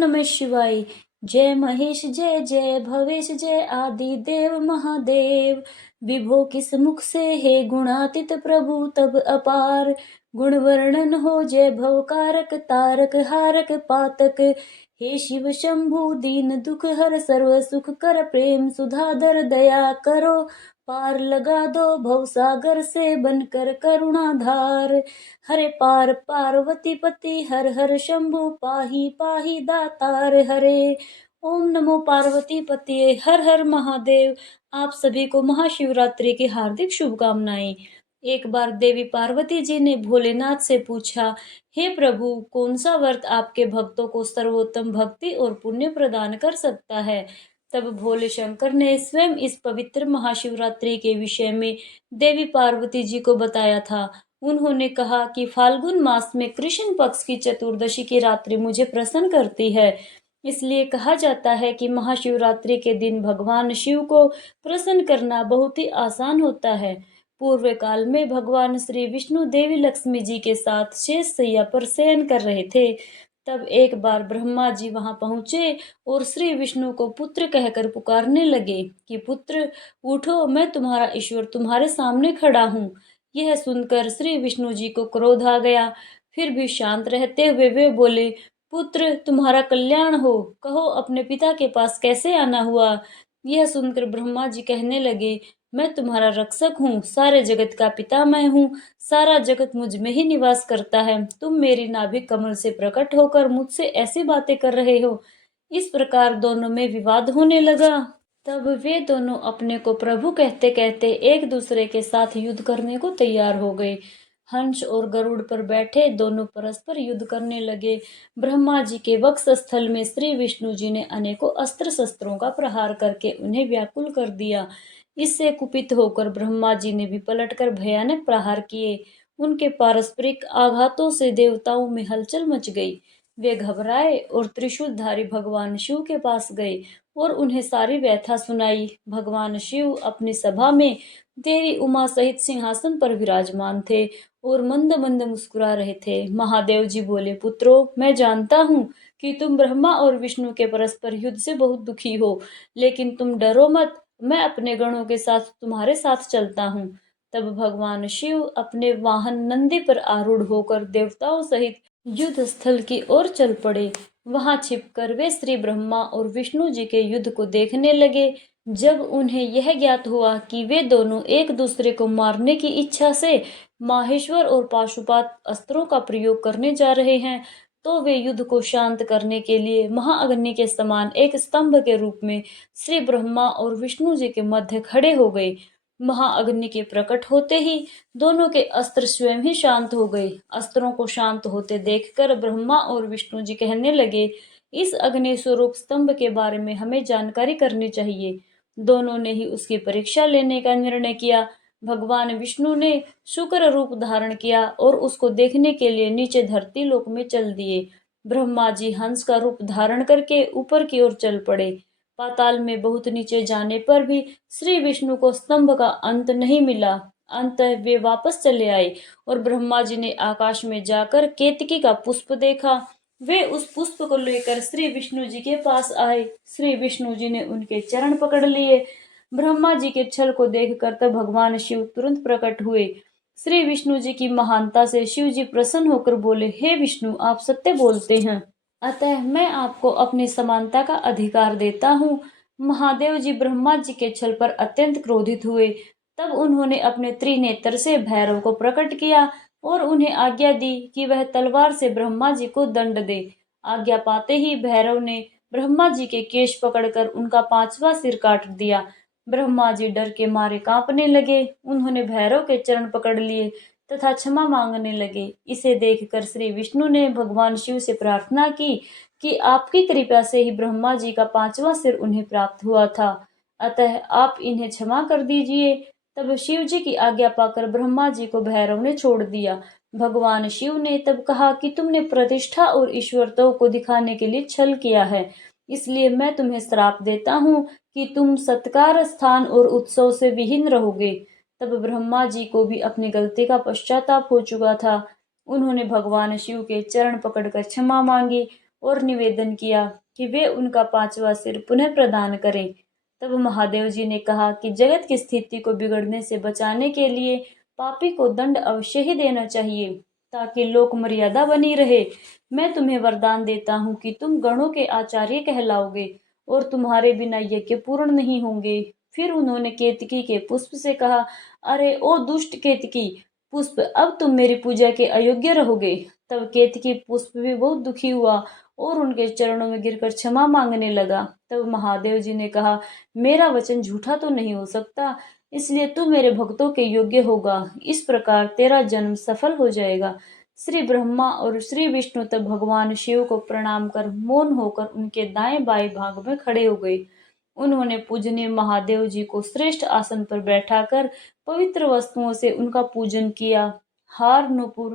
नमः शिवाय। जय महेश जय जय भवेश जय आदि देव महादेव। विभो किस मुख से है गुणातीत प्रभु तब अपार। गुण वर्णन हो जय भवकारक तारक हारक पातक। हे शिव शंभु दीन दुख हर सर्व सुख कर प्रेम सुधाधर दया करो। पार लगा दो भव सागर से बनकर करुणाधार। हरे पार पार्वती पति हर हर शंभु पाही पाही दातार हरे। ओम नमो पार्वती पति हर हर महादेव। आप सभी को महाशिवरात्रि की हार्दिक शुभकामनाएं। एक बार देवी पार्वती जी ने भोलेनाथ से पूछा, हे प्रभु, कौन सा व्रत आपके भक्तों को सर्वोत्तम भक्ति और पुण्य प्रदान कर सकता है। तब भोले शंकर ने स्वयं इस पवित्र महाशिवरात्रि के विषय में देवी पार्वती जी को बताया था। उन्होंने कहा कि फाल्गुन मास में कृष्ण पक्ष की चतुर्दशी की रात्रि मुझे प्रसन्न करती है। इसलिए कहा जाता है कि महाशिवरात्रि के दिन भगवान शिव को प्रसन्न करना बहुत ही आसान होता है। पूर्व काल में भगवान श्री विष्णु देवी लक्ष्मी जी के साथ शेष शैया पर शयन कर रहे थे। तब एक बार ब्रह्मा जी वहां पहुंचे और श्री विष्णु को पुत्र कहकर पुकारने लगे कि पुत्र उठो, मैं तुम्हारा ईश्वर तुम्हारे सामने खड़ा हूँ। यह सुनकर श्री विष्णु जी को क्रोध आ गया। फिर भी शांत रहते हुए वे बोले, पुत्र तुम्हारा कल्याण हो, कहो अपने पिता के पास कैसे आना हुआ। यह सुनकर ब्रह्मा जी कहने लगे, मैं तुम्हारा रक्षक हूँ, सारे जगत का पिता मैं हूँ, सारा जगत मुझ में ही निवास करता है। तुम मेरी नाभि कमल से प्रकट होकर मुझसे ऐसी बातें कर रहे हो। इस प्रकार दोनों में विवाद होने लगा। तब वे दोनों अपने को प्रभु कहते कहते एक दूसरे के साथ युद्ध करने को तैयार हो गए। हंस और गरुड़ पर बैठे दोनों परस्पर युद्ध करने लगे। ब्रह्मा जी के वक्ष स्थल में श्री विष्णु जी ने अनेकों अस्त्र शस्त्रों का प्रहार करके उन्हें व्याकुल कर दिया। इससे कुपित होकर ब्रह्मा जी ने भी पलटकर भयानक प्रहार किए। उनके पारस्परिक आघातों से देवताओं में हलचल मच गई। वे घबराए और त्रिशूलधारी भगवान शिव के पास गए और उन्हें सारी व्यथा सुनाई। भगवान शिव अपनी सभा में देवी उमा सहित सिंहासन पर विराजमान थे और मंद मंद मुस्कुरा रहे थे। महादेव जी बोले, पुत्रों, मैं जानता हूँ कि तुम ब्रह्मा और विष्णु के परस्पर युद्ध से बहुत दुखी हो, लेकिन तुम डरो मत, मैं अपने गणों के साथ तुम्हारे साथ चलता हूँ। तब भगवान शिव अपने वाहन नंदी पर आरूढ़ होकर देवताओं सहित युद्ध स्थल की ओर चल पड़े। वहां छिपकर वे श्री ब्रह्मा और विष्णु जी के युद्ध को देखने लगे। जब उन्हें यह ज्ञात हुआ कि वे दोनों एक दूसरे को मारने की इच्छा से माहेश्वर और पाशुपात अस्त्रों का प्रयोग करने जा रहे हैं, तो वे युद्ध को शांत करने के लिए महाअग्नि के समान एक स्तंभ के रूप में श्री ब्रह्मा और विष्णु जी के मध्य खड़े हो गए। महाअग्नि के प्रकट होते ही दोनों के अस्त्र स्वयं ही शांत हो गए। अस्त्रों को शांत होते देखकर ब्रह्मा और विष्णु जी कहने लगे, इस अग्नि स्वरूप स्तंभ के बारे में हमें जानकारी करनी चाहिए। दोनों ने ही उसकी परीक्षा लेने का निर्णय किया। भगवान विष्णु ने शुक्र रूप धारण किया और उसको देखने के लिए नीचे धरती लोक में चल दिए। ब्रह्मा जी हंस का रूप धारण करके ऊपर की ओर चल पड़े। पाताल में बहुत नीचे जाने पर भी श्री विष्णु को स्तंभ का अंत नहीं मिला। अंततः वे वापस चले आए और ब्रह्मा जी ने आकाश में जाकर केतकी का पुष्प देखा। वे उस पुष्प को लेकर श्री विष्णु जी के पास आए। श्री विष्णु जी ने उनके चरण पकड़ लिए। ब्रह्मा जी के छल को देखकर तब भगवान शिव तुरंत प्रकट हुए। श्री विष्णु जी की महानता से शिव जी प्रसन्न होकर बोले, हे विष्णु, आप सत्य बोलते हैं, अतः मैं आपको अपनी समानता का अधिकार देता हूँ। महादेव जी ब्रह्मा जी के छल पर अत्यंत क्रोधित हुए। तब उन्होंने अपने त्रिनेत्र से भैरव को प्रकट किया और उन्हें आज्ञा दी कि वह तलवार से ब्रह्मा जी को दंड दे। आज्ञा पाते ही भैरव ने ब्रह्मा जी के केश पकड़कर उनका पांचवा सिर काट दिया। ब्रह्मा जी डर के मारे कांपने लगे। उन्होंने भैरव के चरण पकड़ लिए तथा क्षमा मांगने लगे। इसे देखकर श्री विष्णु ने भगवान शिव से प्रार्थना की कि आपकी कृपा से ही ब्रह्मा जी का पांचवा सिर उन्हें प्राप्त हुआ था, अतः आप इन्हें क्षमा कर दीजिए। तब शिव जी की आज्ञा पाकर ब्रह्मा जी को भैरव ने छोड़ दिया। भगवान शिव ने तब कहा कि तुमने प्रतिष्ठा और ईश्वरत्व को दिखाने के लिए छल किया है, इसलिए मैं तुम्हें श्राप देता हूँ कि तुम सत्कार, स्थान और उत्सव से विहीन रहोगे। तब ब्रह्मा जी को भी अपनी गलती का पश्चाताप हो चुका था। उन्होंने भगवान शिव के चरण पकड़कर क्षमा मांगी और निवेदन किया कि वे उनका 5वां सिर पुनः प्रदान करें। तब महादेव जी ने कहा कि जगत की स्थिति को बिगड़ने से बचाने के लिए पापी को दंड अवश्य ही देना चाहिए, ताकि लोक मर्यादा बनी रहे। मैं तुम्हें वरदान देता हूँ कि तुम गणों के आचार्य कहलाओगे और तुम्हारे बिना यज्ञ पूर्ण नहीं होंगे। फिर उन्होंने केतकी के पुष्प से कहा, अरे ओ दुष्ट केतकी पुष्प, अब तुम मेरी पूजा के अयोग्य रहोगे। तब केतकी पुष्प भी बहुत दुखी हुआ और उनके चरणों में गिरकर क्षमा मांगने लगा। तब महादेव जी ने कहा, मेरा वचन झूठा तो नहीं हो सकता, इसलिए तू मेरे भक्तों के योग्य होगा। इस प्रकार तेरा जन्म सफल हो जाएगा। श्री ब्रह्मा और श्री विष्णु तब भगवान शिव को प्रणाम कर मौन होकर उनके दाएं बाएं भाग में खड़े हो गए। उन्होंने पूजनीय महादेव जी को श्रेष्ठ आसन पर बैठाकर पवित्र वस्तुओं से उनका पूजन किया। हार, नूपुर,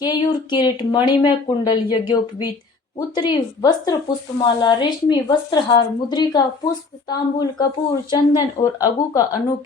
केयूर, किरीट, मणिमय कुंडल, यज्ञोपवीत, उत्तरी वस्त्र, पुष्पमाला, रेशमी वस्त्रहार, मुद्रिका, पुष्प, तांबूल, कपूर, चंदन और अगु का अनूप,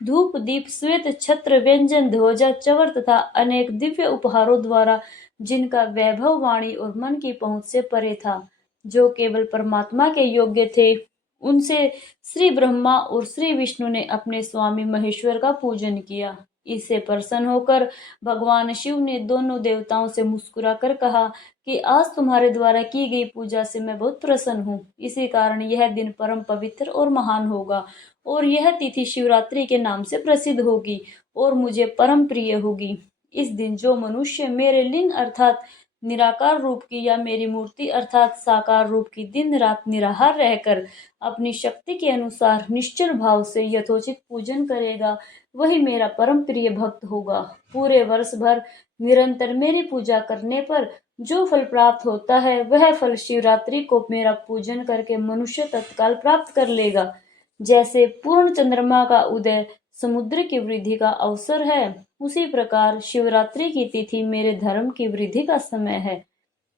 धूप, दीप, श्वेत छत्र, व्यंजन, ध्वजा, चवर तथा अनेक दिव्य उपहारों द्वारा जिनका वैभव वाणी और मन की पहुंच से परे था, जो केवल परमात्मा के योग्य थे, उनसे श्री ब्रह्मा और श्री विष्णु ने अपने स्वामी महेश्वर का पूजन किया। इससे प्रसन्न होकर भगवान शिव ने दोनों देवताओं से मुस्कुराकर कहा कि आज तुम्हारे द्वारा की गई पूजा से मैं बहुत प्रसन्न हूँ। इसी कारण यह दिन परम पवित्र और महान होगा और यह तिथि शिवरात्रि के नाम से प्रसिद्ध होगी और मुझे परम प्रिय होगी। इस दिन जो मनुष्य मेरे लिंग अर्थात निराकार रूप की या मेरी मूर्ति अर्थात साकार रूप की दिन रात निराहार रहकर अपनी शक्ति के अनुसार निश्चल भाव से यथोचित पूजन करेगा, वही मेरा परम प्रिय भक्त होगा। पूरे वर्ष भर निरंतर मेरी पूजा करने पर जो फल प्राप्त होता है, वह फल शिवरात्रि को मेरा पूजन करके मनुष्य तत्काल प्राप्त कर लेगा। जैसे पूर्ण चंद्रमा का उदय समुद्र की वृद्धि का अवसर है, उसी प्रकार शिवरात्रि की तिथि मेरे धर्म की वृद्धि का समय है।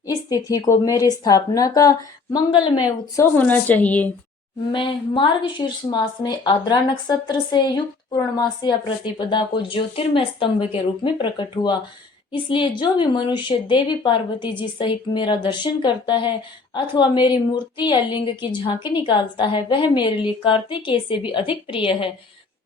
इस तिथि को मेरी स्थापना का मंगलमय उत्सव होना चाहिए। मैं मार्गशीर्ष मास में आद्रा नक्षत्र से युक्त पूर्णमासी या प्रतिपदा को ज्योतिर्मय स्तंभ के रूप में प्रकट हुआ। इसलिए जो भी मनुष्य देवी पार्वती जी सहित मेरा दर्शन करता है अथवा मेरी मूर्ति या लिंग की झांकी निकालता है, वह मेरे लिए कार्तिकेय से भी अधिक प्रिय है।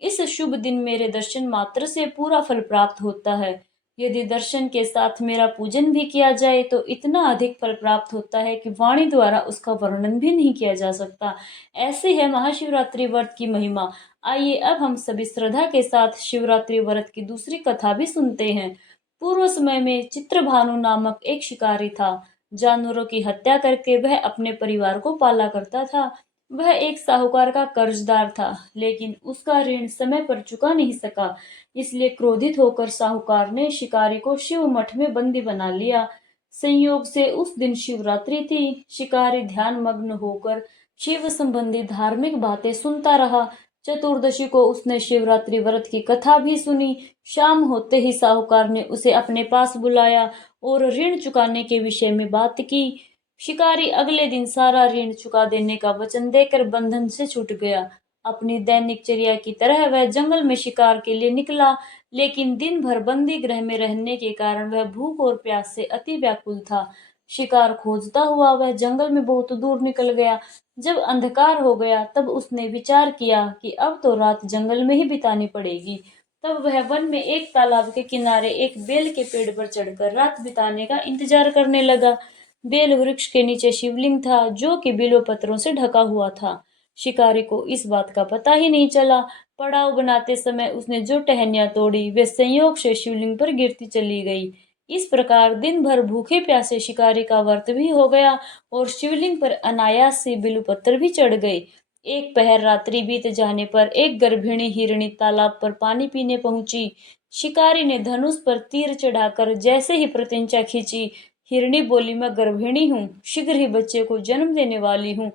इस शुभ दिन मेरे दर्शन मात्र से पूरा फल प्राप्त होता है। यदि दर्शन के साथ मेरा पूजन भी किया जाए तो इतना अधिक फल प्राप्त होता है कि वाणी द्वारा उसका वर्णन भी नहीं किया जा सकता। ऐसी है महाशिवरात्रि व्रत की महिमा। आइए अब हम सभी श्रद्धा के साथ शिवरात्रि व्रत की दूसरी कथा भी सुनते हैं। पूर्व समय में चित्रभानु नामक एक शिकारी था। जानवरों की हत्या करके वह अपने परिवार को पाला करता था। वह एक साहूकार का कर्जदार था, लेकिन उसका ऋण समय पर चुका नहीं सका। इसलिए क्रोधित होकर साहूकार ने शिकारी को शिव मठ में बंदी बना लिया। संयोग से उस दिन शिवरात्रि थी। शिकारी ध्यान मग्न होकर शिव संबंधी धार्मिक बातें सुनता रहा। चतुर्दशी को उसने शिवरात्रि व्रत की कथा भी सुनी। शाम होते ही साहूकार ने उसे अपने पास बुलाया और ऋण चुकाने के विषय में बात की। शिकारी अगले दिन सारा ऋण चुका देने का वचन देकर बंधन से छूट गया। अपनी दैनिक चर्या की तरह वह जंगल में शिकार के लिए निकला, लेकिन दिन भर बंदी गृह में रहने के कारण वह भूख और प्यास से अति व्याकुल था। शिकार खोजता हुआ वह जंगल में बहुत दूर निकल गया। जब अंधकार हो गया तब उसने विचार किया कि अब तो रात जंगल में ही बितानी पड़ेगी। तब वह वन में एक तालाब के किनारे एक बेल के पेड़ पर चढ़कर रात बिताने का इंतजार करने लगा। बेल वृक्ष के नीचे शिवलिंग था, जो कि बिल्व पत्रों से ढका हुआ था। शिकारी को इस बात का पता ही नहीं चला। पड़ाव बनाते समय उसने जो टहनियां तोड़ी वे संयोग से शिवलिंग पर गिरती चली गई। इस प्रकार दिन भर भूखे प्यासे शिकारी का व्रत भी हो गया और शिवलिंग पर अनायास से बिल्व पत्र भी चढ़ गए। एक पहर रात्रि बीत जाने पर एक गर्भिणी हिरणी तालाब पर पानी पीने पहुंची। शिकारी ने धनुष पर तीर चढ़ाकर जैसे ही प्रत्यंचा खींची, हिरणी बोली, मैं गर्भिणी हूँ, शीघ्र ही बच्चे को जन्म देने वाली हूँ।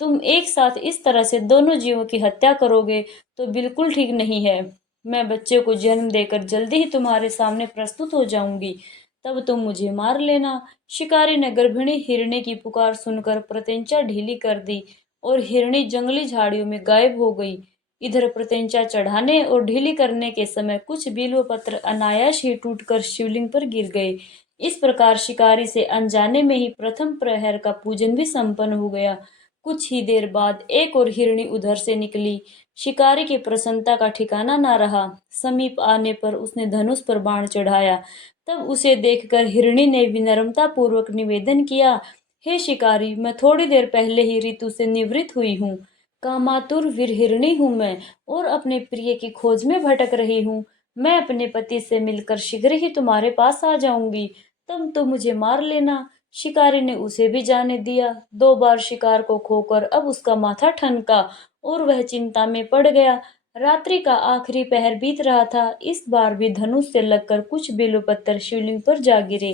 तुम एक साथ इस तरह से दोनों जीवों की हत्या करोगे तो बिल्कुल ठीक नहीं है। मैं बच्चे को जन्म देकर जल्दी ही तुम्हारे सामने प्रस्तुत हो जाऊंगी, तब तुम मुझे मार लेना। शिकारी ने गर्भिणी हिरणी की पुकार सुनकर प्रत्यंचा ढीली कर दी और हिरणी जंगली झाड़ियों में गायब हो गई। इधर प्रत्यंचा चढ़ाने और ढीली करने के समय कुछ बिल्व पत्र अनायास ही टूटकर शिवलिंग पर गिर गए। इस प्रकार शिकारी से अनजाने में ही प्रथम प्रहर का पूजन भी संपन्न हो गया। कुछ ही देर बाद एक और हिरणी उधर से निकली। शिकारी की प्रसन्नता का ठिकाना ना रहा। समीप आने पर उसने धनुष पर बाण चढ़ाया। तब उसे देखकर हिरणी ने विनम्रता पूर्वक निवेदन किया, हे शिकारी, मैं थोड़ी देर पहले ही ऋतु से निवृत्त हुई हूँ। कामातुर वीरहिरणी हूँ मैं, और अपने प्रिय की खोज में भटक रही हूँ। मैं अपने पति से मिलकर शीघ्र ही तुम्हारे पास आ जाऊंगी। तुम तो मुझे मार लेना। शिकारी ने उसे भी जाने दिया। 2 बार शिकार को खोकर अब उसका माथा ठनका और वह चिंता में पड़ गया। रात्रि का आखिरी पहर बीत रहा था। इस बार भी धनुष से लगकर कुछ बेलपत्र शिवलिंग पर जा गिरे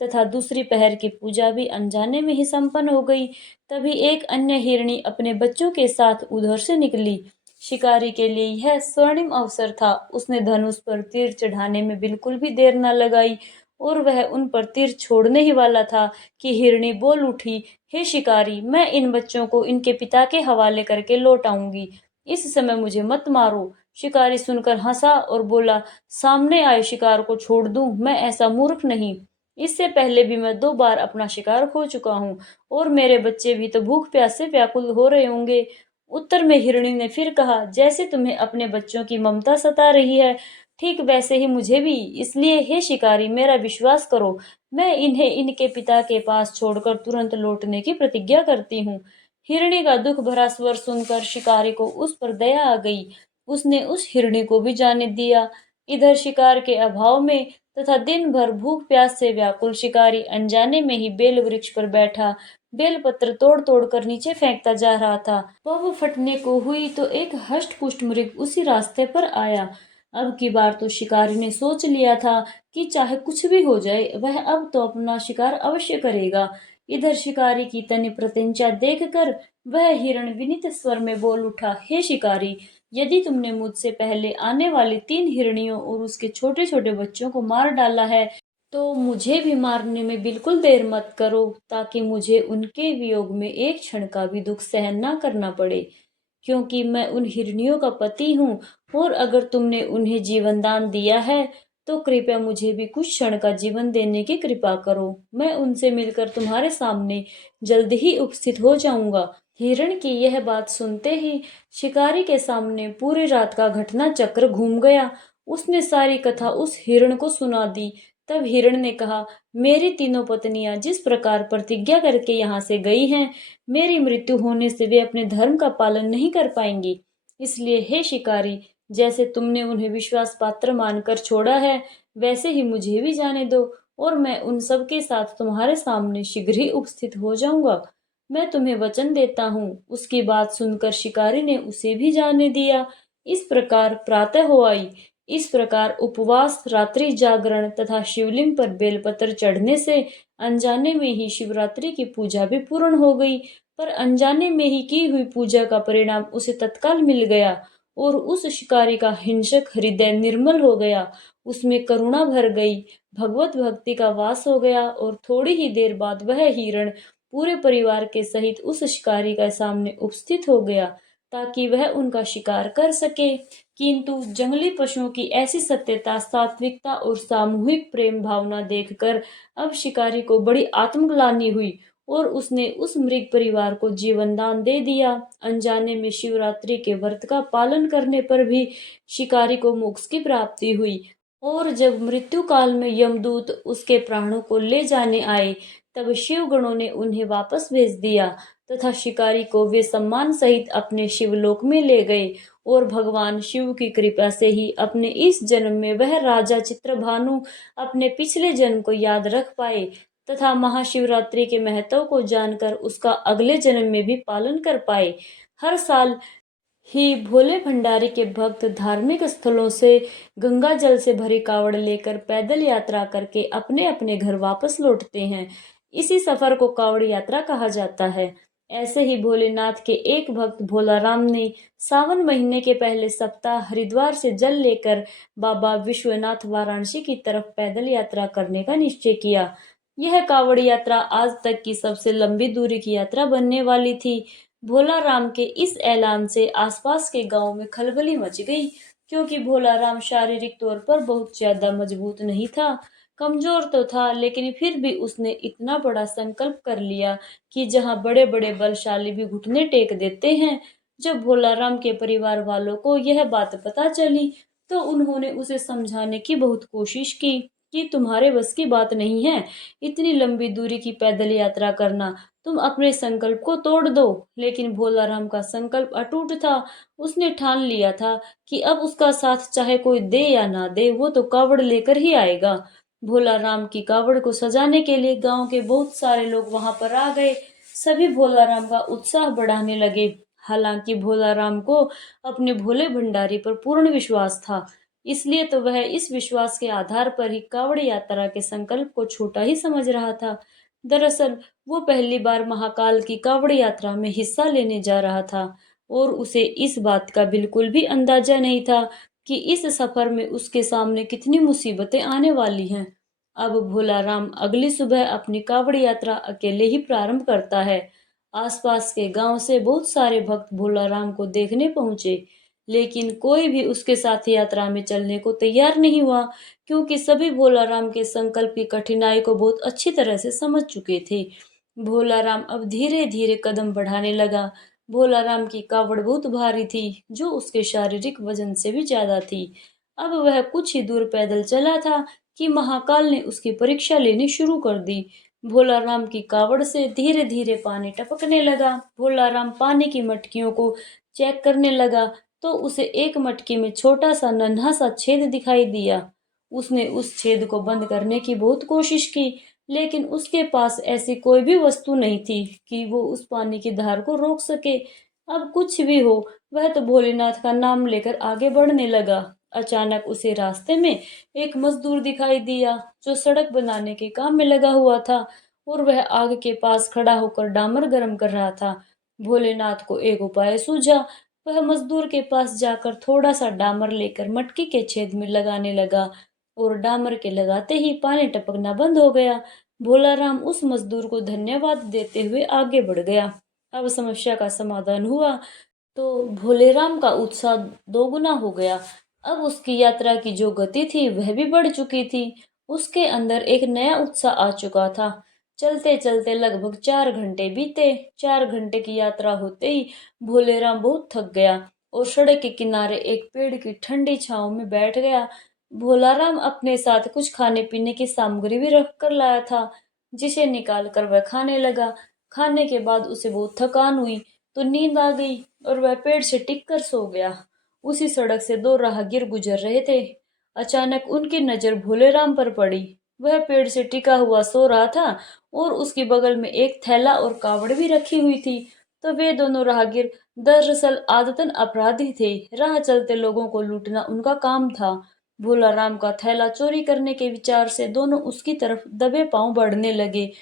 तथा दूसरी पहर की पूजा भी अनजाने में ही संपन्न हो गई। तभी एक अन्य हिरणी अपने बच्चों के साथ उधर से निकली। शिकारी के लिए यह स्वर्णिम अवसर था। उसने धनुष पर तीर चढ़ाने में बिल्कुल भी देर न लगाई और वह उन पर तीर छोड़ने ही वाला था कि हिरणी बोल उठी, हे शिकारी, मैं इन बच्चों को इनके पिता के हवाले करके लौट आऊंगी। इस समय मुझे मत मारो। शिकारी सुनकर हंसा और बोला, सामने आए शिकार को छोड़ दूं? मैं ऐसा मूर्ख नहीं। इससे पहले भी मैं 2 बार अपना शिकार खो चुका हूँ और मेरे बच्चे भी तो भूख प्यास से व्याकुल हो रहे होंगे। उत्तर में हिरणी ने फिर कहा, जैसे तुम्हें अपने बच्चों की ममता सता रही है, ठीक वैसे ही मुझे भी। इसलिए हे शिकारी, मेरा विश्वास करो, मैं इन्हें इनके पिता के पास छोड़कर तुरंत लौटने की प्रतिज्ञा करती हूँ। हिरणी का दुख भरा स्वर सुनकर शिकारी को उस पर दया आ गई। उसने उस हिरणी को भी जाने दिया। इधर शिकार के अभाव में तथा दिन भर भूख प्यास से व्याकुल शिकारी अनजाने में ही बेल वृक्ष पर बैठा बेलपत्र तोड़ तोड़ कर नीचे फेंकता जा रहा था। पव फटने को हुई तो एक हष्ट पुष्ट मृग उसी रास्ते पर आया। अब की बार तो शिकारी ने सोच लिया था कि चाहे कुछ भी हो जाए, वह अब तो अपना शिकार अवश्य करेगा। इधर शिकारी की तनि प्रत्यंचा देखकर वह हिरण विनीत स्वर में बोल उठा, हे शिकारी, यदि तुमने मुझसे पहले आने वाली 3 हिरणियों और उसके छोटे छोटे बच्चों को मार डाला है, तो मुझे भी मारने में बिल्कुल देर मत करो, ताकि मुझे उनके वियोग में एक क्षण का भी दुख सहन ना करना पड़े, क्योंकि मैं उन हिरनियों का पति हूँ। और अगर तुमने उन्हें जीवन दान दिया है, तो कृपया मुझे भी कुछ क्षण का जीवन देने की कृपा करो। मैं उनसे मिलकर तुम्हारे सामने जल्द ही उपस्थित हो जाऊंगा। हिरण की यह बात सुनते ही शिकारी के सामने पूरी रात का घटना चक्र घूम गया। उसने सारी कथा उस हिरण को सुना दी। तब हिरण ने कहा, मेरी तीनों पत्नियां जिस प्रकार प्रतिज्ञा करके यहाँ से गई हैं, मेरी मृत्यु होने से वे अपने धर्म का पालन नहीं कर पाएंगी। इसलिए हे शिकारी, जैसे तुमने उन्हें विश्वास पात्र मानकर छोड़ा है, वैसे ही मुझे भी जाने दो, और मैं उन सब के साथ तुम्हारे सामने शीघ्र ही उपस्थित हो जाऊंगा। मैं तुम्हें वचन देता हूँ। उसकी बात सुनकर शिकारी ने उसे भी जाने दिया। इस प्रकार प्रातः हो आई। इस प्रकार उपवास, रात्रि जागरण तथा शिवलिंग पर बेलपत्र चढ़ने से अनजाने में ही शिवरात्रि की पूजा भी पूर्ण हो गई। पर अनजाने में ही की हुई पूजा का परिणाम उसे तत्काल मिल गया और उस शिकारी का हिंसक हृदय निर्मल हो गया। उसमें करुणा भर गई, भगवत भक्ति का वास हो गया और थोड़ी ही देर बाद वह हिरण पूरे परिवार के सहित उस शिकारी के सामने उपस्थित हो गया, ताकि वह उनका शिकार कर सके। किंतु जंगली पशुओं की ऐसी सत्यता, सात्विकता और सामूहिक प्रेम भावना देखकर अब शिकारी को बड़ी आत्मग्लानि हुई और उसने उस मृग परिवार को जीवन दान दे दिया। अनजाने में शिवरात्रि के व्रत का पालन करने पर भी शिकारी को मोक्ष की प्राप्ति हुई। और जब मृत्यु काल में यमदूत उसके प्राणों को ले जाने आए, तब शिव गणों ने उन्हें वापस भेज दिया तथा शिकारी को वे सम्मान सहित अपने शिवलोक में ले गए। और भगवान शिव की कृपा से ही अपने इस जन्म में वह राजा चित्रभानु अपने पिछले जन्म को याद रख पाए तथा महाशिवरात्रि के महत्व को जानकर उसका अगले जन्म में भी पालन कर पाए। हर साल ही भोले भंडारी के भक्त धार्मिक स्थलों से गंगा जल से भरी कावड़ लेकर पैदल यात्रा करके अपने अपने घर वापस लौटते हैं। इसी सफर को कावड़ यात्रा कहा जाता है। ऐसे ही भोलेनाथ के एक भक्त भोलाराम ने सावन महीने के पहले सप्ताह हरिद्वार से जल लेकर बाबा विश्वनाथ वाराणसी की तरफ पैदल यात्रा करने का निश्चय किया। यह कावड़ यात्रा आज तक की सबसे लंबी दूरी की यात्रा बनने वाली थी। भोला राम के इस ऐलान से आसपास के गांव में खलबली मच गई, क्योंकि भोला राम शारीरिक तौर पर बहुत ज्यादा मजबूत नहीं था। कमजोर तो था, लेकिन फिर भी उसने इतना बड़ा संकल्प कर लिया कि जहाँ बड़े-बड़े बलशाली भी घुटने टेक देते हैं। जब भोलाराम के परिवार वालों को यह बात पता चली, तो उन्होंने उसे समझाने की बहुत कोशिश की कि तुम्हारे बस की बात नहीं है, इतनी लंबी दूरी की पैदल यात्रा करना। तुम अपने संकल्प को तोड़ दो। लेकिन भोलाराम का संकल्प अटूट था। उसने ठान लिया था कि अब उसका साथ चाहे कोई दे या ना दे, वो तो कावड़ लेकर ही आएगा। भोला राम की कावड़ को सजाने के लिए गांव के बहुत सारे लोग वहां पर आ गए। सभी भोला राम का उत्साह बढ़ाने लगे। हालांकि भोला राम को अपने भोले भंडारी पर पूर्ण विश्वास था, इसलिए तो वह इस विश्वास के आधार पर ही कावड़ यात्रा के संकल्प को छोटा ही समझ रहा था। दरअसल वो पहली बार महाकाल की कावड़ यात्रा में हिस्सा लेने जा रहा था और उसे इस बात का बिल्कुल भी अंदाजा नहीं था कि इस सफर में उसके सामने कितनी मुसीबतें आने वाली हैं। अब भोला राम अगली सुबह अपनी कावड़ यात्रा अकेले ही प्रारंभ करता है। आसपास के गांव से बहुत सारे भक्त भोला राम को देखने पहुंचे, लेकिन कोई भी उसके साथ यात्रा में चलने को तैयार नहीं हुआ, क्योंकि सभी भोला राम के संकल्प की कठिनाई को बहुत अच्छी तरह से समझ चुके थे। भोला राम अब धीरे धीरे कदम बढ़ाने लगा। भोला राम की कावड़ बहुत भारी थी, जो उसके शारीरिक वजन से भी ज्यादा थी। अब वह कुछ ही दूर पैदल चला था कि महाकाल ने उसकी परीक्षा लेनी शुरू कर दी। भोला राम की कावड़ से धीरे धीरे पानी टपकने लगा। भोला राम पानी की मटकियों को चेक करने लगा, तो उसे एक मटकी में छोटा सा नन्हा सा छेद दिखाई दिया। उसने उस छेद को बंद करने की बहुत कोशिश की, लेकिन उसके पास ऐसी कोई भी वस्तु नहीं थी कि वो उस पानी की धार को रोक सके। अब कुछ भी हो, वह तो भोलेनाथ का नाम लेकर आगे बढ़ने लगा। अचानक उसे रास्ते में एक मजदूर दिखाई दिया, जो सड़क बनाने के काम में लगा हुआ था और वह आग के पास खड़ा होकर डामर गर्म कर रहा था। भोलेनाथ को एक उपाय सूझा। वह मजदूर के पास जाकर थोड़ा सा डामर लेकर मटकी के छेद में लगाने लगा और डामर के लगाते ही पानी टपकना बंद हो गया। भोलाराम उस मजदूर को धन्यवाद देते हुए आगे बढ़ गया। अब समस्या का समाधान हुआ, तो भोलेराम का उत्साह दोगुना हो गया। अब उसकी यात्रा की जो गति थी वह भी बढ़ चुकी थी। उसके अंदर एक नया उत्साह आ चुका था। चलते चलते लगभग 4 घंटे बीते। 4 घंटे की यात्रा होते ही भोलेराम बहुत थक गया और सड़क के किनारे एक पेड़ की ठंडी छांव में बैठ गया। भोलाराम अपने साथ कुछ खाने पीने की सामग्री भी रख कर लाया था, जिसे निकाल कर वह खाने लगा। खाने के बाद उसे बहुत थकान हुई, तो नींद आ गई और वह पेड़ से टिक कर सो गया। उसी सड़क से दो राहगीर गुजर रहे थे। अचानक उनकी नजर भोलेराम पर पड़ी। वह पेड़ से टिका हुआ सो रहा था और उसके बगल में एक थैला और कावड़ भी रखी हुई थी। तो वे दोनों राहगीर दरअसल आदतन अपराधी थे। राह चलते लोगों को लूटना उनका काम था। भोलाराम का थैला चोरी करने के विचार से दोनों उसकी तरफ दबे पांव बढ़ने लगे।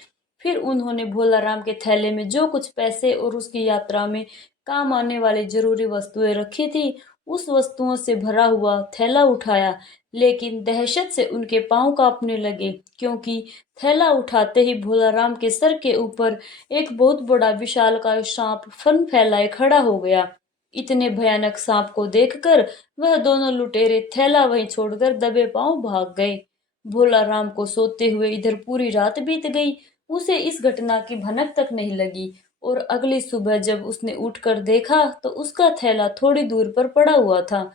फिर उन्होंने भोलाराम के थैले में जो कुछ पैसे और उसकी यात्रा में काम आने वाली जरूरी वस्तुएं रखी थी, उस वस्तुओं से भरा हुआ थैला उठाया। लेकिन दहशत से उनके पांव कांपने लगे, क्योंकि थैला उठाते ही भोलाराम के सर के ऊपर एक बहुत बड़ा विशालकाय सांप फन फैलाए खड़ा हो गया। इतने भयानक सांप को देखकर वह दोनों लुटेरे थैला वहीं छोड़कर दबे पांव भाग गए। भोलाराम को सोते हुए इधर पूरी रात बीत गई। उसे इस घटना की भनक तक नहीं लगी और अगली सुबह जब उसने उठकर देखा, तो उसका थैला थोड़ी दूर पर पड़ा हुआ था।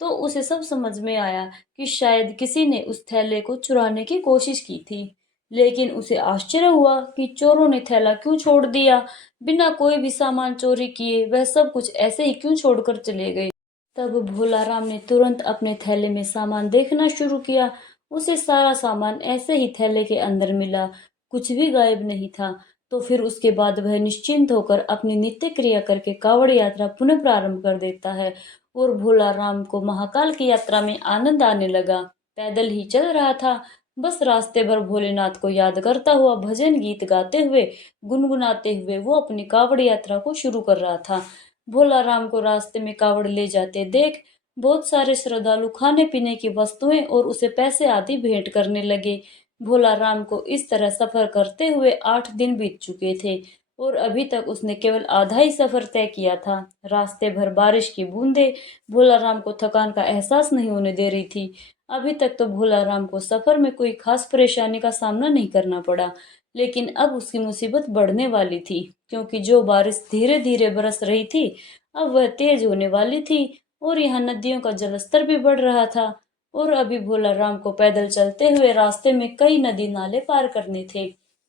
तो उसे सब समझ में आया कि शायद किसी ने उस थैले को चुराने की कोशिश की थी। लेकिन उसे आश्चर्य हुआ कि चोरों ने थैला क्यों छोड़ दिया। बिना कोई भी सामान चोरी किए वह सब कुछ ऐसे ही क्यों छोड़कर चले गए। तब भोलाराम ने तुरंत अपने थैले में सामान देखना शुरू किया। उसे सारा सामान ऐसे ही थैले के अंदर मिला, कुछ भी गायब नहीं था। तो फिर उसके बाद वह निश्चिंत होकर अपनी नित्य क्रिया करके कावड़ यात्रा पुनः प्रारंभ कर देता है और भोलाराम को महाकाल की यात्रा में आनंद आने लगा। पैदल ही चल रहा था, बस रास्ते भर भोलेनाथ को याद करता हुआ भजन गीत गाते हुए, गुनगुनाते हुए वो अपनी कावड़ यात्रा को शुरू कर रहा था। भोलाराम को रास्ते में कावड़ ले जाते देख बहुत सारे श्रद्धालु खाने पीने की वस्तुएं और उसे पैसे आदि भेंट करने लगे। भोलाराम को इस तरह सफर करते हुए 8 दिन बीत चुके थे और अभी तक उसने केवल आधा ही सफर तय किया था। रास्ते भर बारिश की बूंदें भोला राम को थकान का एहसास नहीं होने दे रही थी। अभी तक तो भोला राम को सफर में कोई खास परेशानी का सामना नहीं करना पड़ा, लेकिन अब उसकी मुसीबत बढ़ने वाली थी, क्योंकि जो बारिश धीरे धीरे बरस रही थी अब वह तेज होने वाली थी, और यहाँ नदियों का जलस्तर भी बढ़ रहा था। और अभी भोला राम को पैदल चलते हुए रास्ते में कई नदी नाले पार करने थे।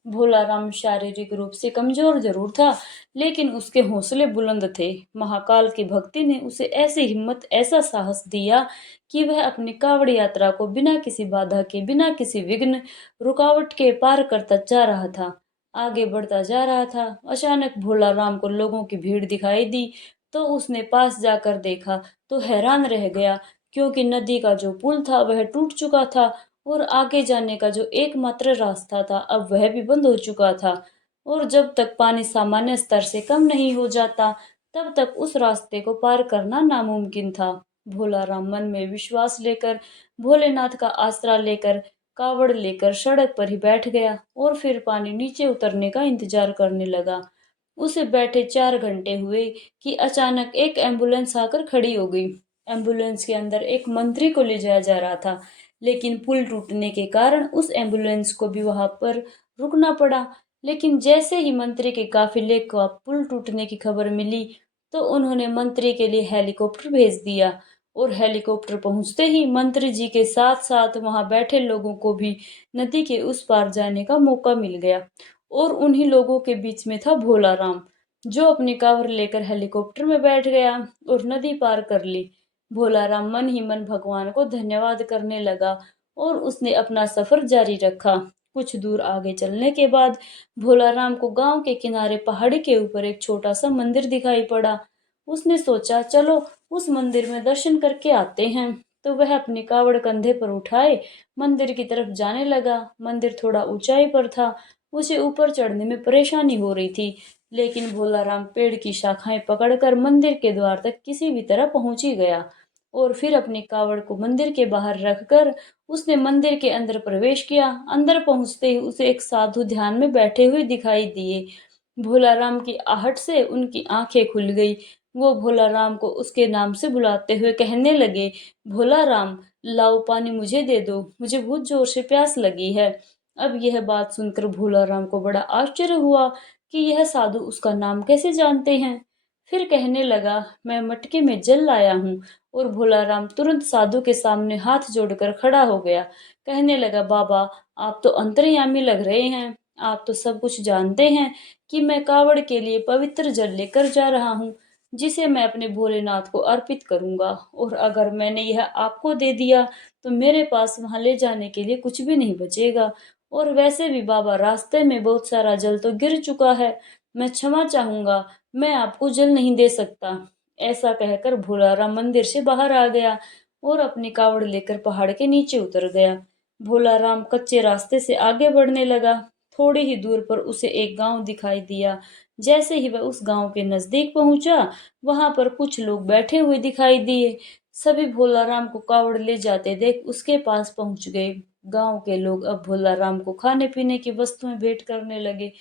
भोला राम शारीरिक रूप से कमजोर जरूर था, लेकिन उसके हौसले बुलंद थे। महाकाल की भक्ति ने उसे ऐसी हिम्मत, ऐसा साहस दिया कि वह अपनी कावड़ यात्रा को बिना किसी बाधा के, बिना किसी विघ्न रुकावट के पार करता जा रहा था। आगे बढ़ता जा रहा था। अचानक भोला राम को लोगों की भीड़ दिखाई दी, तो उसने पास जाकर देखा तो हैरान रह गया, क्योंकि नदी का जो पुल था वह टूट चुका था, और आगे जाने का जो एकमात्र रास्ता था अब वह भी बंद हो चुका था। और जब तक पानी सामान्य स्तर से कम नहीं हो जाता, तब तक उस रास्ते को पार करना नामुमकिन था। भोला राम मन में विश्वास लेकर, भोलेनाथ का आसरा लेकर, कावड़ लेकर सड़क पर ही बैठ गया और फिर पानी नीचे उतरने का इंतजार करने लगा। उसे बैठे 4 घंटे हुए कि अचानक एक एम्बुलेंस आकर खड़ी हो गई। एम्बुलेंस के अंदर एक मंत्री को ले जाया जा रहा था, लेकिन पुल टूटने के कारण उस एम्बुलेंस को भी वहां पर रुकना पड़ा। लेकिन जैसे ही मंत्री के काफिले को पुल टूटने की खबर मिली, तो उन्होंने मंत्री के लिए हेलीकॉप्टर भेज दिया, और हेलीकॉप्टर पहुंचते ही मंत्री जी के साथ साथ वहां बैठे लोगों को भी नदी के उस पार जाने का मौका मिल गया। और उन्हीं लोगों के बीच में था भोला राम, जो अपनी कांवर लेकर हेलीकॉप्टर में बैठ गया और नदी पार कर ली। भोला राम मन ही मन भगवान को धन्यवाद करने लगा, और उसने अपना सफर जारी रखा। कुछ दूर आगे चलने के बाद भोला राम को गांव के किनारे पहाड़ी के ऊपर एक छोटा सा मंदिर दिखाई पड़ा। उसने सोचा, चलो उस मंदिर में दर्शन करके आते हैं। तो वह अपनी कावड़ कंधे पर उठाए मंदिर की तरफ जाने लगा। मंदिर थोड़ा ऊंचाई पर था, उसे ऊपर चढ़ने में परेशानी हो रही थी, लेकिन भोला राम पेड़ की शाखाएं पकड़कर मंदिर के द्वार तक किसी भी तरह पहुंच ही गया। और फिर अपनी कावड़ को मंदिर के बाहर रखकर उसने मंदिर के अंदर प्रवेश किया। अंदर पहुंचते ही उसे एक साधु ध्यान में बैठे हुए दिखाई दिए। भोला राम की आहट से उनकी आंखें खुल गई। वो भोला राम को उसके नाम से बुलाते हुए कहने लगे, भोला राम, लाओ पानी मुझे दे दो, मुझे बहुत जोर से प्यास लगी है। अब यह बात सुनकर भोला राम को बड़ा आश्चर्य हुआ कि यह साधु उसका नाम कैसे जानते हैं। फिर कहने लगा, मैं मटके में जल लाया हूँ। और भोला राम तुरंत साधु के सामने हाथ जोड़कर खड़ा हो गया। कहने लगा, बाबा, आप तो अंतर्यामी लग रहे हैं। आप तो सब कुछ जानते हैं कि मैं कावड़ के लिए पवित्र जल लेकर जा रहा हूँ, जिसे मैं अपने भोलेनाथ को अर्पित करूंगा। और अगर मैंने यह आपको दे दिया तो मेरे पास वहां ले जाने के लिए कुछ भी नहीं बचेगा। और वैसे भी बाबा, रास्ते में बहुत सारा जल तो गिर चुका है। मैं क्षमा चाहूंगा, मैं आपको जल नहीं दे सकता। ऐसा कहकर भोला राम मंदिर से बाहर आ गया और अपनी कावड़ लेकर पहाड़ के नीचे उतर गया। भोला राम कच्चे रास्ते से आगे बढ़ने लगा। थोड़ी ही दूर पर उसे एक गांव दिखाई दिया। जैसे ही वह उस गांव के नजदीक पहुंचा, वहां पर कुछ लोग बैठे हुए दिखाई दिए। सभी भोला राम को कावड़ ले जाते देख उसके पास पहुंच गए। गांव के लोग अब भोला राम को खाने पीने की वस्तुएं भेंट करने लगे,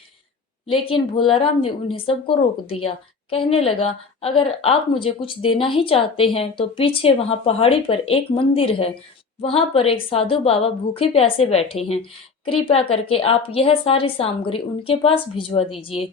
लेकिन भोलाराम ने उन्हें सबको रोक दिया। कहने लगा, अगर आप मुझे कुछ देना ही चाहते हैं तो पीछे वहां पहाड़ी पर एक मंदिर है। वहां पर एक साधु बाबा भूखे प्यासे बैठे हैं। कृपया करके आप यह सारी सामग्री उनके पास भिजवा दीजिए।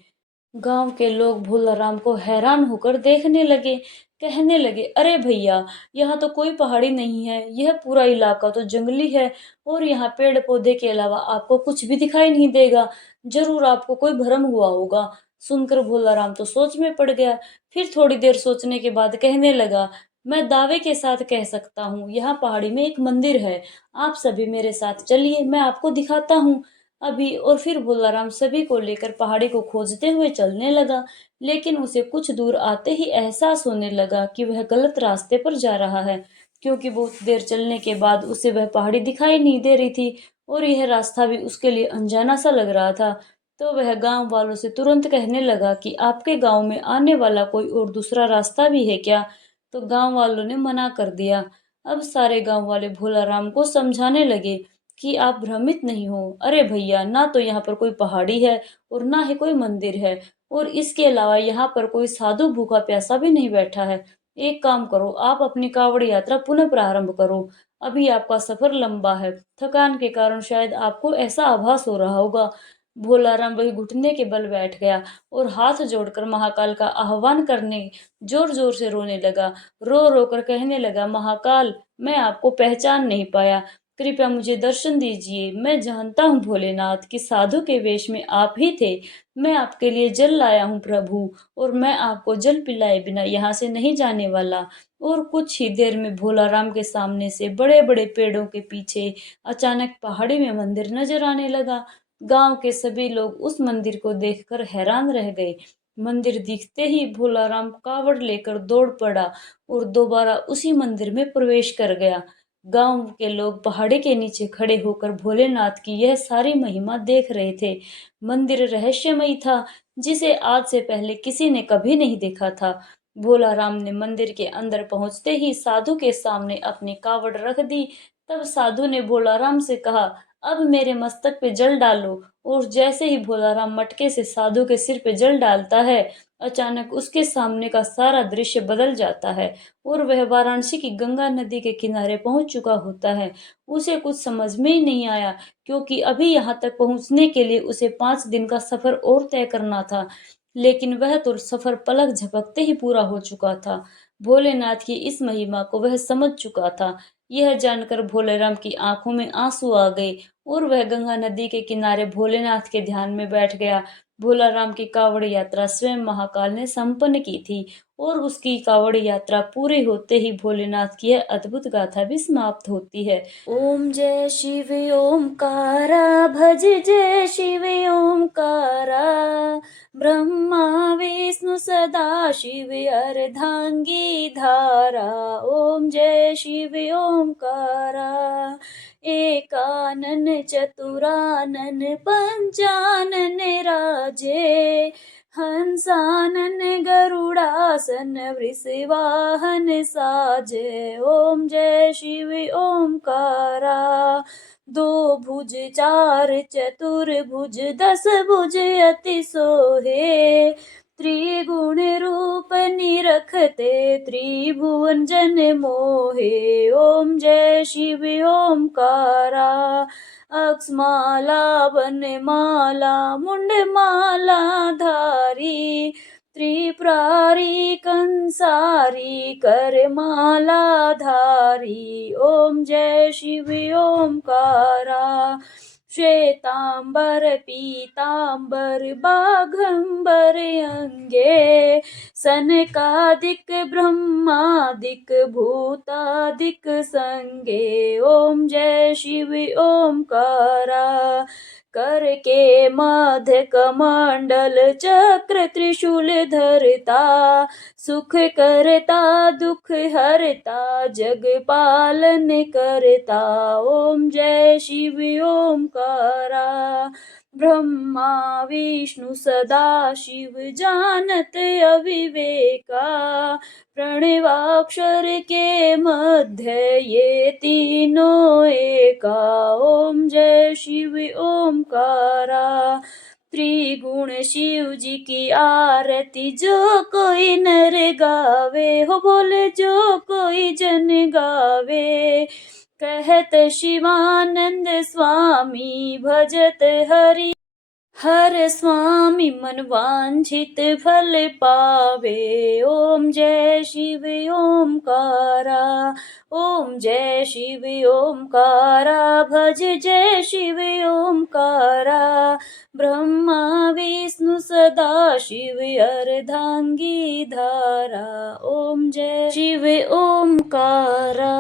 गांव के लोग भोलाराम को हैरान होकर देखने लगे। कहने लगे, अरे भैया, यहाँ तो कोई पहाड़ी नहीं है, यह पूरा इलाका तो जंगली है, और यहाँ पेड़ पौधे के अलावा आपको कुछ भी दिखाई नहीं देगा। जरूर आपको कोई भ्रम हुआ होगा। सुनकर भोलाराम तो सोच में पड़ गया। फिर थोड़ी देर सोचने के बाद कहने लगा, मैं दावे के साथ कह सकता हूँ, यहाँ पहाड़ी में एक मंदिर है। आप सभी मेरे साथ चलिए, मैं आपको दिखाता हूँ अभी। और फिर भोलाराम सभी को लेकर पहाड़ी को खोजते हुए चलने लगा, लेकिन उसे कुछ दूर आते ही एहसास होने लगा कि वह गलत रास्ते पर जा रहा है, क्योंकि बहुत देर चलने के बाद उसे वह पहाड़ी दिखाई नहीं दे रही थी, और यह रास्ता भी उसके लिए अनजाना सा लग रहा था। तो वह गांव वालों से तुरंत कहने लगा कि आपके गांव में आने वाला कोई और दूसरा रास्ता भी है क्या? तो गांव वालों ने मना कर दिया। अब सारे गांव वाले भोलाराम को समझाने लगे कि आप भ्रमित नहीं हो। अरे भैया, ना तो यहाँ पर कोई पहाड़ी है और ना ही कोई मंदिर है। और इसके अलावा यहाँ पर कोई साधु भूखा प्यासा भी नहीं बैठा है। एक काम करो, आप अपनी कावड़ यात्रा पुनः प्रारंभ करो। अभी आपका सफर लंबा है, थकान के कारण शायद आपको ऐसा आभास हो रहा होगा। भोलाराम वही घुटने के बल बैठ गया और हाथ जोड़कर महाकाल का आह्वान करने जोर जोर से रोने लगा। रो रो कर कहने लगा, महाकाल, मैं आपको पहचान नहीं पाया, कृपया मुझे दर्शन दीजिए। मैं जानता हूँ भोलेनाथ कि साधु के वेश में आप ही थे। मैं आपके लिए जल लाया हूँ प्रभु, और मैं आपको जल पिलाए बिना यहाँ से नहीं जाने वाला। और कुछ ही देर में भोलाराम के सामने से बड़े बड़े पेड़ों के पीछे अचानक पहाड़ी में मंदिर नजर आने लगा। गांव के सभी लोग उस मंदिर को देखकर हैरान रह गए। मंदिर दिखते ही भोलाराम कावड़ लेकर दौड़ पड़ा और दोबारा उसी मंदिर में प्रवेश कर गया। गांव के लोग पहाड़ी के नीचे खड़े होकर भोलेनाथ की यह सारी महिमा देख रहे थे। मंदिर रहस्यमयी था, जिसे आज से पहले किसी ने कभी नहीं देखा था। भोलाराम ने मंदिर के अंदर पहुंचते ही साधु के सामने अपनी कावड़ रख दी। तब साधु ने भोलाराम से कहा, अब मेरे मस्तक पे जल डालो। और जैसे ही भोलाराम मटके से साधु के सिर पे जल डालता है, अचानक उसके सामने का सारा दृश्य बदल जाता है और वह वाराणसी की गंगा नदी के किनारे पहुंच चुका होता है। उसे कुछ समझ में ही नहीं आया, क्योंकि अभी यहाँ तक पहुंचने के लिए उसे 5 दिन का सफर और तय करना था, लेकिन वह तो सफर पलक झपकते ही पूरा हो चुका था। भोलेनाथ की इस महिमा को वह समझ चुका था। यह जानकर भोलेराम की आंखों में आंसू आ गए और वह गंगा नदी के किनारे भोलेनाथ के ध्यान में बैठ गया। भोलाराम की कावड़ यात्रा स्वयं महाकाल ने संपन्न की थी और उसकी कावड़ यात्रा पूरी होते ही भोलेनाथ की यह अद्भुत गाथा भी समाप्त होती है। ओम जय शिव ओमकारा, भज जय शिव ओमकारा, ब्रह्मा विष्णु सदा शिव अर्धांगी धारा। ओम जय शिव ओमकारा, एकानन चतुरानन पंचानन राजे, हंसानन गरुड़ासन वृषवाहन साजे। ओम जय शिव ओमकारा, दो भुज चार चतुर्भुज दस भुज अति सोहे, त्रिगुण रूप निरखते त्रिभुवन जन मोहे। ओम जय शिव ओमकारा, अक्षमाला वनमाला मुंडमाला धारी, त्रिपुरारी कंसारी करमाला धारी। ओम जय शिव ओमकारा, श्वेतांबर पीतांबर बाघंबर अंगे, सनकादिक ब्रह्मादिक भूतादिक संगे। ओम जय शिव ओमकारा, कर के मध्य कमंडल चक्र त्रिशूल धरता, सुख करता दुख हरता जग पालन करता। ओम जय शिव ओमकारा, ब्रह्मा विष्णु सदा शिव जानत अविवेका, प्रणवाक्षर के मध्य ये तीनों एका। ओम जय शिव ओमकारा, त्रिगुण शिव जी की आरती जो कोई नर गावे, हो बोले जो कोई जन गावे, कहत शिवानंद स्वामी भजत हरि, हर स्वामी मन वांछित फल पावे। ओम जय शिव ओमकारा, ओम जय शिव ओमकारा, भज जय शिव ओमकारा, ब्रह्मा विष्णु सदा शिव अर्धांगी धारा। ओम जय शिव ओमकारा।